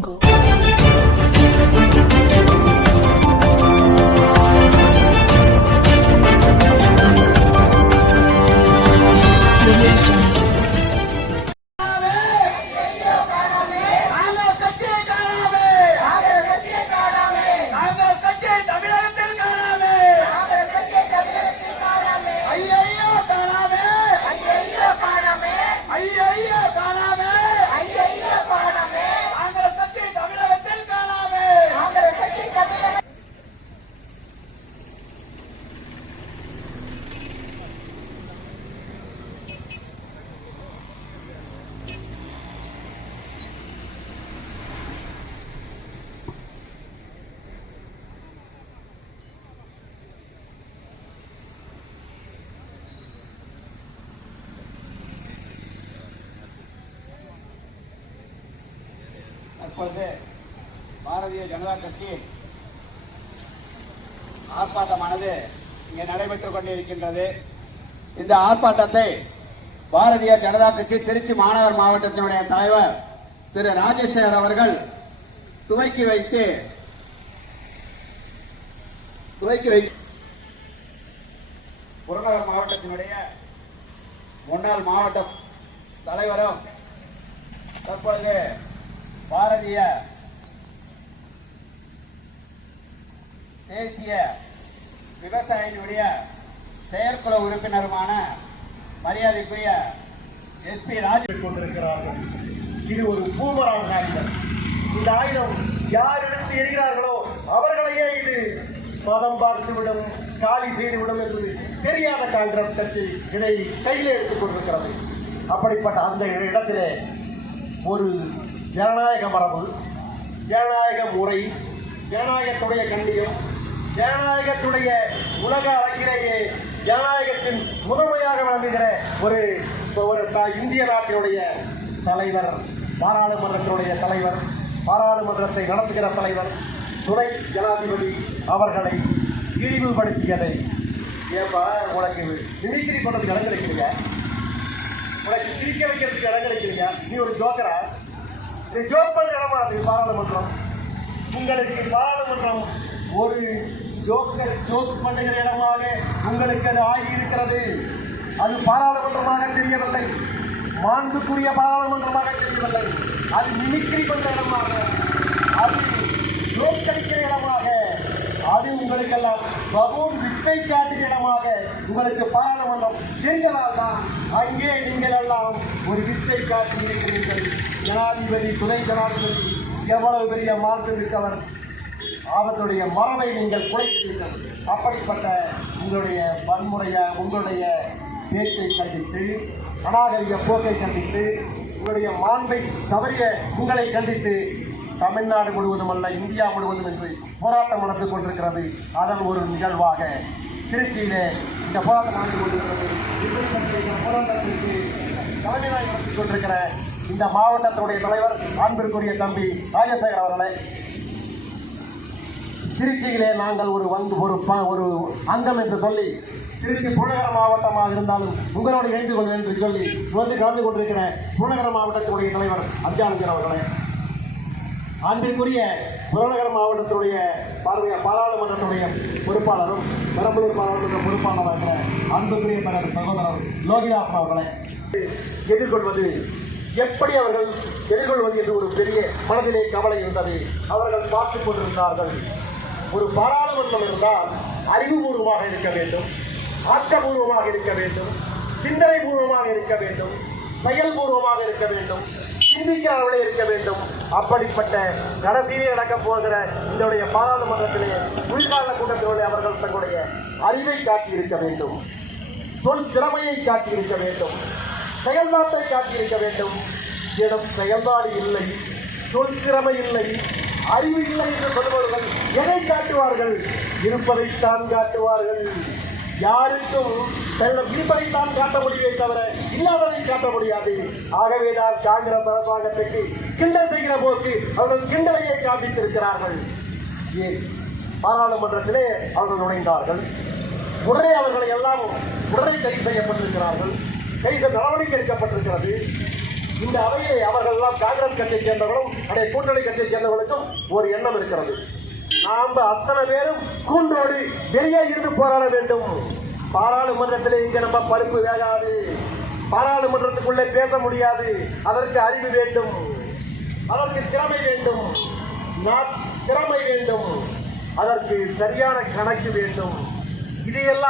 காங்கிரஸ் இப்பொழுது பாரதிய ஜனதா கட்சி ஆர்ப்பாட்டமானது இங்கே நடைபெற்றுக் கொண்டிருக்கின்றது. இந்த ஆர்ப்பாட்டத்தை பாரதிய ஜனதா கட்சி திருச்சி மாநகர் மாவட்டத்தினுடைய தலைவர் திரு ராஜேஸ்வர் அவர்கள் துவக்கி வைத்து துவக்கி வை புறநகர் மாவட்டத்தினுடைய முன்னாள் மாவட்ட தலைவரும் தற்பொழுது பாரதிய தேசிய விவசாயிகளுடைய செயற்குழு உறுப்பினருமான மரியாதைக்குரிய எஸ்பி ராஜ் கொண்டிருக்கிறார்கள் இது ஒரு பூமரான ஆயுதம் இந்த ஆயுதம் யார் எடுத்து எறிகிறார்களோ அவர்களையே இது மதம் பார்த்துவிடும் காலி செய்துவிடும் என்று தெரியாத காங்கிரஸ் கட்சி இதை கையில் எடுத்துக் கொண்டிருக்கிறது அப்படிப்பட்ட அந்த இடத்திலே ஒரு ஜனநாயக மரபு ஜனநாயக முறை ஜனநாயகத்துடைய கண்ணியம் ஜனநாயகத்துடைய உலக அரங்கிலேயே ஜனநாயகத்தின் முதன்மையாக விளங்குகிற ஒரு ஒரு த- இந்திய நாட்டினுடைய தலைவர் பாராளுமன்றத்தினுடைய தலைவர் பாராளுமன்றத்தை நடத்துகிற தலைவர் துணை ஜனாதிபதி அவர்களை இழிவுபடுத்தியதை ஏப்பா உனக்கு மிமிக்ரி பண்ணுறதுக்கு இடம் கிடைக்கிறீங்க உனக்கு சிரிக்க வைக்கிறதுக்கு இடம் கிடைக்கிறீங்க நீ ஒரு ஜோக்கரா? இது ஜோக் பண்ண இடமா அது பாராளுமன்றம் உங்களுக்கு பாராளுமன்றம் ஒரு ஜோக்கர் ஜோக் பண்ணுகிற இடமாக உங்களுக்கு அது ஆகி இருக்கிறது அது பாராளுமன்றமாக தெரியவில்லை. மாண்புக்குரிய பாராளுமன்றமாக தெரியவில்லை. அது மிமிக்ரி பண்ற இடமாக அது ஜோக் அடிக்கிற இடமாக அது உங்களுக்கெல்லாம் பகூன் வித்தை காட்டுகிற இடமாக உங்களுக்கு பாராளுமன்றம் தெரிந்ததால் தான் அங்கே நீங்கள் எல்லாம் ஒரு வித்தை காட்டி இருக்கிறீர்கள் ஜனாதிபதி துணை ஜனாதிபதி எவ்வளவு பெரிய மார்க்கு இருக்கவர் அவர்களுடைய மரபை நீங்கள் குறைக்கிறீர்கள் அப்படிப்பட்ட உங்களுடைய வன்முறைய உங்களுடைய பேச்சை கண்டித்து அநாகரிக போக்கை கண்டித்து உங்களுடைய மாண்பை தவறிய உங்களை கண்டித்து தமிழ்நாடு முழுவதும் அல்ல இந்தியா முழுவதும் என்று போராட்டம் நடந்து கொண்டிருக்கிறது. அதன் ஒரு நிகழ்வாக திருச்சியிலே இந்த போராட்டம் நடந்து கொண்டிருக்கிறது. போராட்டத்திற்கு தலைமையாக நடத்தி கொண்டிருக்கிற இந்த மாவட்டத்தினுடைய தலைவர் அன்பிற்குரிய தம்பி ராஜசேகர் அவர்களே திருச்சியிலே நாங்கள் ஒரு வந்து ஒரு ப- ஒரு அங்கம் என்று சொல்லி திருச்சி புறநகர மாவட்டமாக இருந்தாலும் உங்களோடு இணைந்து கொள்வேன் என்று சொல்லி வந்து கலந்து கொண்டிருக்கிற புனகர மாவட்டத்தினுடைய தலைவர் அத்தியானந்தர் அவர்களே. அன்பிற்குரிய புறநகர் மாவட்டத்தினுடைய பாரதிய பாராளுமன்றத்துடைய பொறுப்பாளரும் பெரம்பலூர் பாராளுமன்ற பொறுப்பாளராக அன்புக்குரிய தனது சகோதரர் லோகிதாசன் அவர்களை எதிர்கொள்வது எப்படி அவர்கள் எதிர்கொள்வது என்று ஒரு பெரிய மனதிலே கவலை இருந்தது. அவர்கள் பார்த்து கொண்டிருந்தார்கள். ஒரு பாராளுமன்றம் இருந்தால் அறிவுபூர்வமாக இருக்க வேண்டும் ஆக்கபூர்வமாக இருக்க வேண்டும் சிந்தனை பூர்வமாக இருக்க வேண்டும் செயல்பூர்வமாக இருக்க வேண்டும். சிந்திக்கிறவர்களே இருக்க வேண்டும். அப்படிப்பட்ட கடைசியிலே நடக்கப் போகிற இதனுடைய பாராளுமன்றத்திலே குளிர்கால கூட்டத்திலே அவர்கள் தங்களுடைய அறிவை காட்டி இருக்க வேண்டும். சொல் திறமையை காட்டியிருக்க வேண்டும். செயல்பாட்டை காட்டியிருக்க வேண்டும். இடம் செயல்பாடு இல்லை சொல் திறமை இல்லை அறிவு இல்லை என்று சொல்பவர்கள் எதை காட்டுவார்கள்? இருப்பதைத்தான் காட்டுவார்கள். யாருக்கும் தன்னிடம் இருப்பதைத்தான் காட்ட முடியுமே தவிர இல்லாததை காட்ட முடியாது. ஆகவேதான் காங்கிரஸ் அரசாங்கத்துக்கு கிண்டல் செய்கிற போக்கு அவர்கள் கிண்டலையே காண்பித்திருக்கிறார்கள். ஏன்? பாராளுமன்றத்திலே அவர்கள் நுழைந்தார்கள். உடனே அவர்களை எல்லாம் உடனே கைது செய்யப்பட்டிருக்கிறார்கள். கைது நடவடிக்கை எடுக்கப்பட்டிருக்கிறது. இந்த அவையை அவர்கள் எல்லாம் காங்கிரஸ் கட்சியை சேர்ந்தவர்களும் அதே கூட்டணி கட்சியை சேர்ந்தவர்களுக்கும் ஒரு எண்ணம் இருக்கிறது. நாம் அத்தனை பேரும் கூண்டோடு வெளியே இருந்து போராட வேண்டும். பாராளுமன்றத்தில் இங்க நம்ம பருப்பு வேகாது. பாராளுமன்றத்துக்குள்ளே பேச முடியாது. அதற்கு அறிவு வேண்டும். அதற்கு திறமை வேண்டும். நான் திறமை வேண்டும். அதற்கு சரியான கணக்கு வேண்டும். இது எல்லாம்